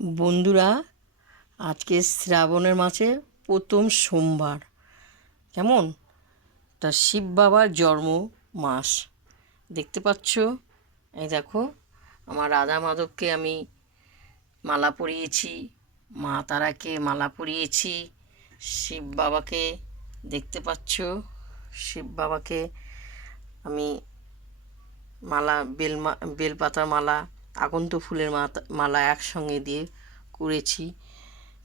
বন্ধুরা, আজকে শ্রাবণের মাসে প্রথম সোমবার। কেমন? তা শিব বাবার জন্ম মাস। দেখতে পাচ্ছ? এই দেখো, আমার রাধা মাধবকে আমি মালা পরিয়েছি, মা তারাকে মালা পরিয়েছি, শিব বাবাকে দেখতে পাচ্ছ, শিব বাবাকে আমি মালা বেলপাতার মালা, আগন্ত ফুলের মালা একসঙ্গে দিয়ে করেছি,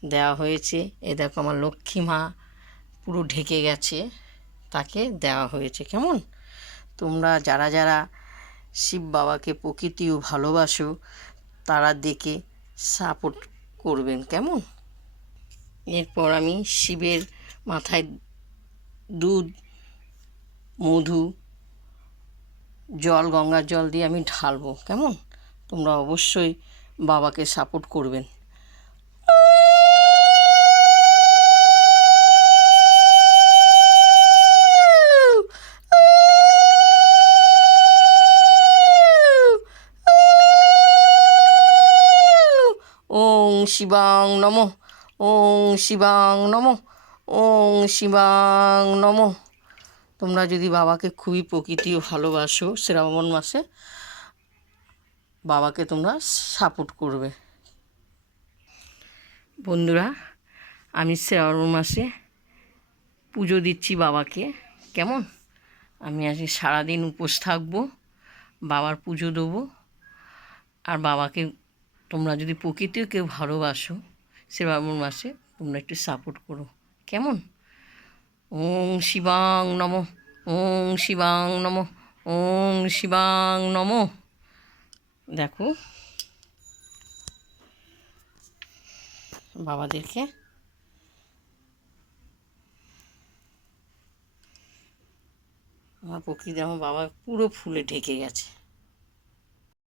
দেওয়া হয়েছে। এ দেখো, আমার লক্ষ্মী মা পুরো ঢেকে গেছে, তাকে দেওয়া হয়েছে। কেমন? তোমরা যারা যারা শিব বাবাকে প্রকৃতিও ভালোবাসো তারা দেখে সাপোর্ট করবেন। কেমন? এরপর আমি শিবের মাথায় দুধ, মধু, জল, গঙ্গার জল দিয়ে আমি ঢালবো। কেমন? তোমরা অবশ্যই বাবাকে সাপোর্ট করবেন। ওং শিবাং নমঃ, ওং শিবাং নমঃ, ওং শিবাং নমঃ। তোমরা যদি বাবাকে খুবই প্রকৃতিও ভালোবাসো, শ্রাবণ মাসে বাবাকে তোমরা সাপোর্ট করবে। বন্ধুরা, আমি শ্রাবণ মাসে পুজো দিচ্ছি বাবাকে। কেমন? আমি আজকে সারাদিন উপোস থাকবো, বাবার পুজো দেবো। আর বাবাকে তোমরা যদি প্রকৃতিও কেউ ভালোবাসো শ্রাবণ মাসে, তোমরা একটু সাপোর্ট করো। কেমন? ওং শিবাং নমঃ, ওং শিবাং নমঃ, ওং শিবাং নমঃ। দেখো, বাবাদেরকে আমার প্রকৃতি, আমার বাবা পুরো ফুলে ঢেকে গেছে।